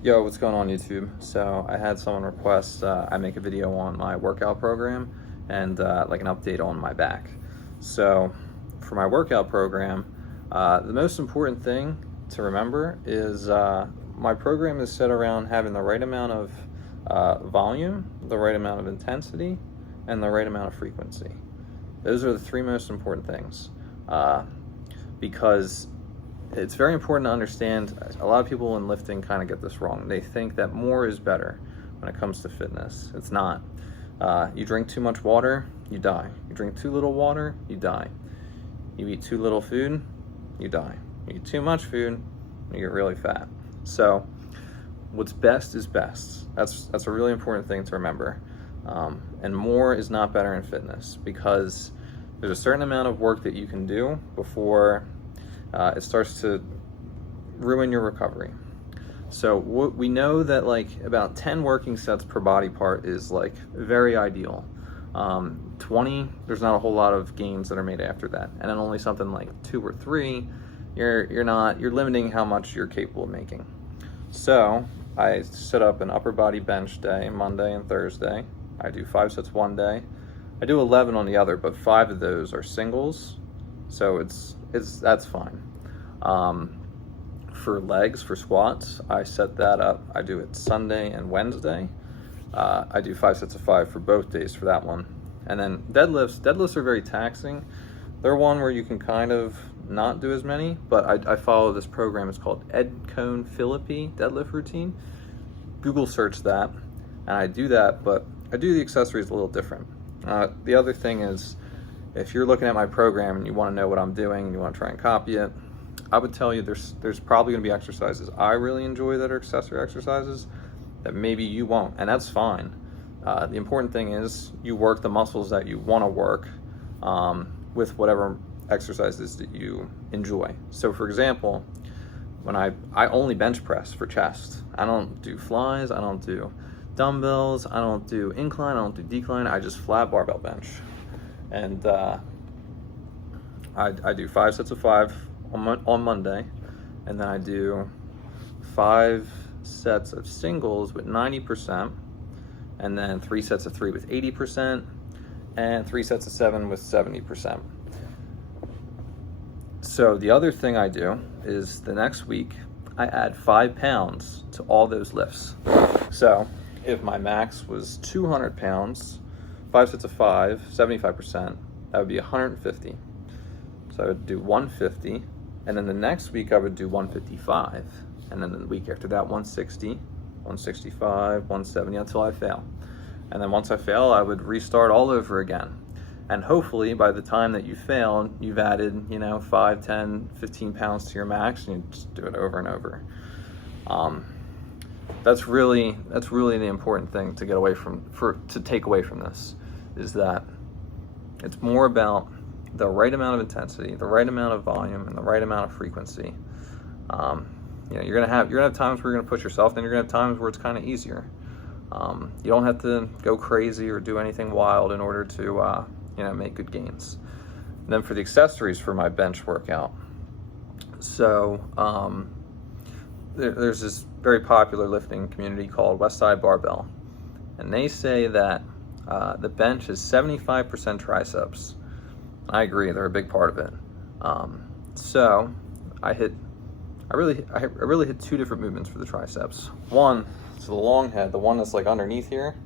Yo, what's going on YouTube? So I had someone request I make a video on my workout program and like an update on my back. So for my workout program, the most important thing to remember is my program is set around having the right amount of volume, the right amount of intensity, and the right amount of frequency. Those are the three most important things because it's very important to understand. A lot of people in lifting kind of get this wrong. They think that more is better when it comes to fitness. It's not. You drink too much water, you die. You drink too little water, you die. You eat too little food, you die. You eat too much food, you get really fat. So what's best is best. That's a really important thing to remember. And more is not better in fitness because there's a certain amount of work that you can do before it starts to ruin your recovery. So we know that like about 10 working sets per body part is like very ideal. 20, there's not a whole lot of gains that are made after that. And then only something like 2 or 3, you're limiting how much you're capable of making. So I set up an upper body bench day, Monday and Thursday. I do 5 sets one day. I do 11 on the other, but 5 of those are singles. So that's fine. For legs, for squats, I set that up. I do it Sunday and Wednesday. I do 5 sets of 5 for both days for that one. And then deadlifts are very taxing. They're one where you can kind of not do as many, but I follow this program. It's called Ed Coan Philippi deadlift routine. Google search that, and I do that, but I do the accessories a little different. The other thing is, if you're looking at my program and you want to know what I'm doing and you want to try and copy it, I would tell you there's probably going to be exercises I really enjoy that are accessory exercises that maybe you won't, and that's fine. The important thing is you work the muscles that you want to work with whatever exercises that you enjoy. So for example, when I only bench press for chest. I don't do flies, I don't do dumbbells, I don't do incline, I don't do decline, I just flat barbell bench. And I do 5 sets of 5 on Monday, and then I do 5 sets of singles with 90%, and then 3 sets of 3 with 80%, and 3 sets of 7 with 70%. So the other thing I do is the next week I add 5 pounds to all those lifts. So if my max was 200 pounds, 5 sets of 5, 75%, that would be 150. So I would do 150, and then the next week I would do 155, and then the week after that 160, 165, 170 until I fail. And then once I fail, I would restart all over again. And hopefully by the time that you fail, you've added, 5, 10, 15 pounds to your max, and you just do it over and over. That's really the important thing to get away to take away from this, is that it's more about the right amount of intensity, the right amount of volume, and the right amount of frequency. You're gonna have times where you're gonna push yourself, then you're gonna have times where it's kind of easier. You don't have to go crazy or do anything wild in order to make good gains. And then for the accessories for my bench workout, so there's this very popular lifting community called Westside Barbell, and they say that the bench is 75% triceps. I agree, they're a big part of it. So I really hit 2 different movements for the triceps. One is the long head, the one that's like underneath here.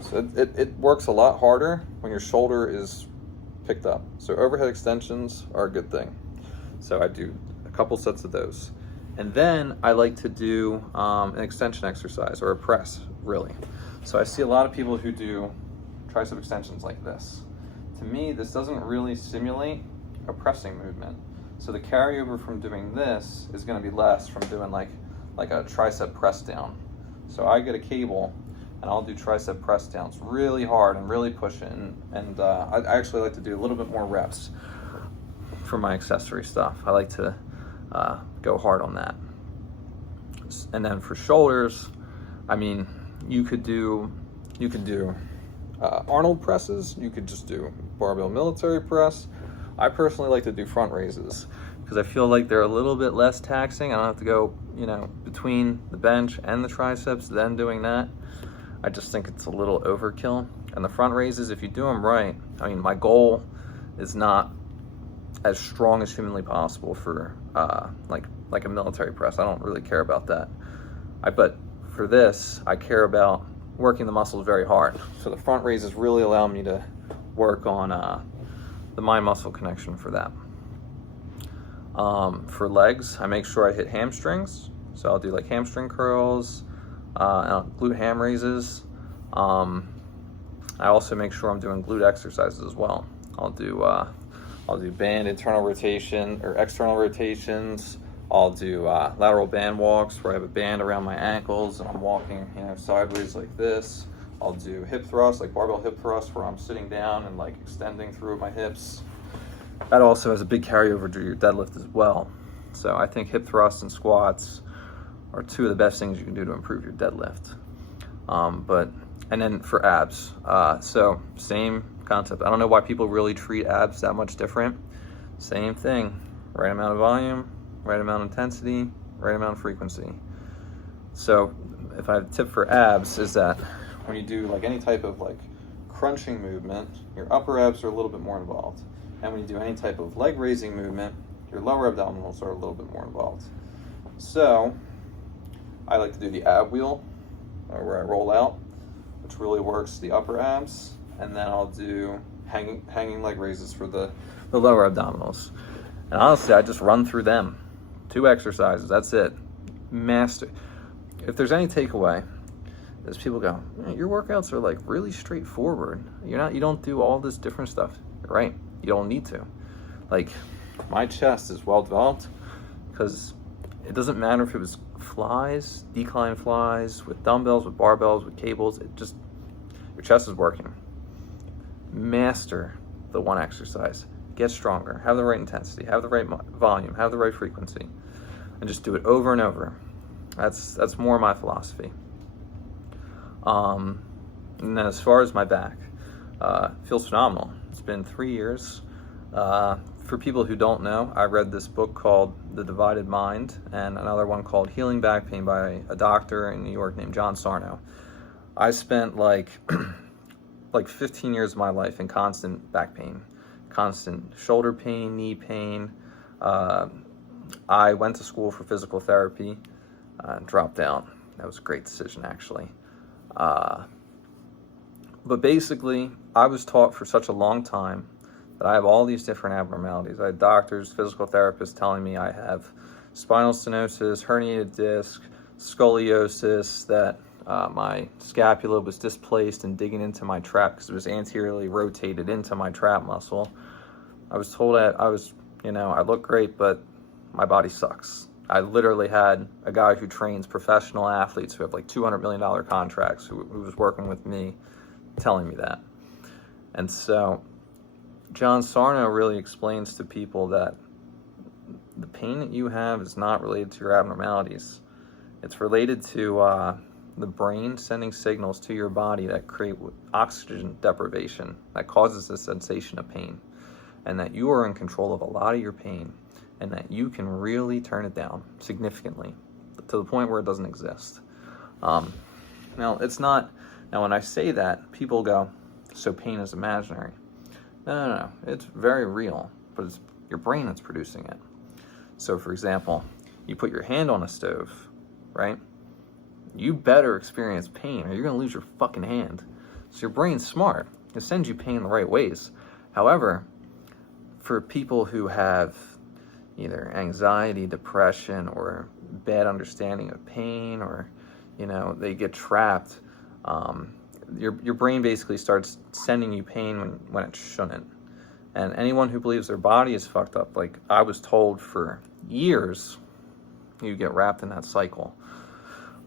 So it works a lot harder when your shoulder is picked up. So overhead extensions are a good thing. So I do a couple sets of those. And then I like to do an extension exercise, or a press, really. So I see a lot of people who do tricep extensions like this. To me, this doesn't really simulate a pressing movement. So the carryover from doing this is going to be less from doing like a tricep press down. So I get a cable and I'll do tricep press downs really hard and really push it. And I actually like to do a little bit more reps for my accessory stuff. I like to go hard on that. And then for shoulders, I mean, you could do Arnold presses. You could just do barbell military press. I personally like to do front raises because I feel like they're a little bit less taxing. I don't have to go, between the bench and the triceps, then doing that. I just think it's a little overkill. And the front raises, if you do them right, my goal is not as strong as humanly possible for like a military press. I don't really care about that. But for this, I care about working the muscles very hard. So the front raises really allow me to work on the mind muscle connection for that. For legs, I make sure I hit hamstrings. So I'll do like hamstring curls, and glute ham raises. I also make sure I'm doing glute exercises as well. I'll do band internal rotation or external rotations. I'll do lateral band walks where I have a band around my ankles and I'm walking, sideways like this. I'll do hip thrusts, like barbell hip thrusts, where I'm sitting down and like extending through my hips. That also has a big carryover to your deadlift as well. So I think hip thrusts and squats are two of the best things you can do to improve your deadlift. And then for abs, so same concept. I don't know why people really treat abs that much different. Same thing, right amount of volume, right amount of intensity, right amount of frequency. So if I have a tip for abs is that when you do like any type of like crunching movement, your upper abs are a little bit more involved. And when you do any type of leg raising movement, your lower abdominals are a little bit more involved. So I like to do the ab wheel, where I roll out, which really works the upper abs. And then I'll do hanging leg raises for the lower abdominals. And honestly, I just run through them. 2 exercises, that's it. Master. If there's any takeaway, is people go, your workouts are like really straightforward. You don't do all this different stuff. You're right, you don't need to. Like, my chest is well developed because it doesn't matter if it was flies, decline flies, with dumbbells, with barbells, with cables, your chest is working. Master the one exercise. Get stronger, have the right intensity, have the right volume, have the right frequency, and just do it over and over. That's more my philosophy. And then as far as my back, feels phenomenal. It's been 3 years. For people who don't know, I read this book called The Divided Mind and another one called Healing Back Pain by a doctor in New York named John Sarno. I spent like 15 years of my life in constant back pain, constant shoulder pain, knee pain. I went to school for physical therapy, dropped out. That was a great decision, actually. But basically, I was taught for such a long time that I have all these different abnormalities. I had doctors, physical therapists telling me I have spinal stenosis, herniated disc, scoliosis, that my scapula was displaced and digging into my trap because it was anteriorly rotated into my trap muscle. I was told that I look great, but my body sucks. I literally had a guy who trains professional athletes who have like $200 million contracts who was working with me telling me that. And so John Sarno really explains to people that the pain that you have is not related to your abnormalities. It's related to the brain sending signals to your body that create oxygen deprivation that causes a sensation of pain, and that you are in control of a lot of your pain, and that you can really turn it down significantly to the point where it doesn't exist. Now, it's not. Now, when I say that, people go, so pain is imaginary. No. It's very real, but it's your brain that's producing it. So, for example, you put your hand on a stove, right? You better experience pain or you're going to lose your fucking hand. So your brain's smart. It sends you pain in the right ways. However, for people who have either anxiety, depression, or bad understanding of pain, or, they get trapped, your brain basically starts sending you pain when it shouldn't. And anyone who believes their body is fucked up, like I was told for years, you get wrapped in that cycle.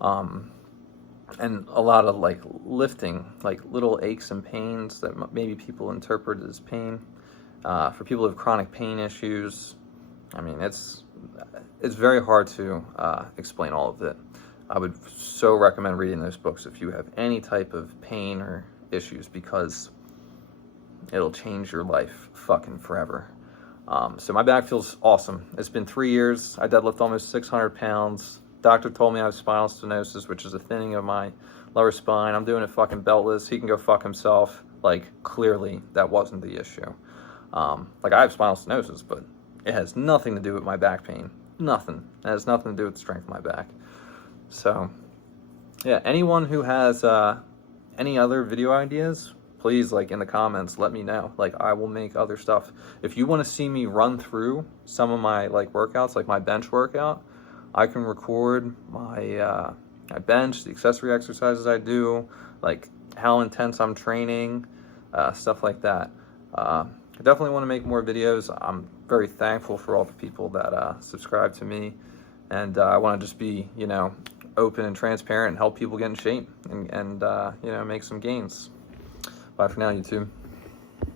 And a lot of like lifting, like little aches and pains that maybe people interpret as pain. For people who have chronic pain issues, it's very hard to explain all of it. I would so recommend reading those books if you have any type of pain or issues, because it'll change your life fucking forever. So my back feels awesome. It's been 3 years. I deadlift almost 600 pounds. Doctor told me I have spinal stenosis, which is a thinning of my lower spine. I'm doing it fucking beltless. He can go fuck himself. Like, clearly that wasn't the issue. Like, I have spinal stenosis, but it has nothing to do with my back pain. Nothing. It has nothing to do with the strength of my back. So, yeah, anyone who has any other video ideas, please, like, in the comments, let me know. Like, I will make other stuff. If you want to see me run through some of my, like, workouts, like my bench workout, I can record my bench, the accessory exercises I do, like how intense I'm training, stuff like that. I definitely want to make more videos. I'm very thankful for all the people that subscribe to me, and I want to just be, you know, open and transparent and help people get in shape and make some gains. Bye for now, YouTube.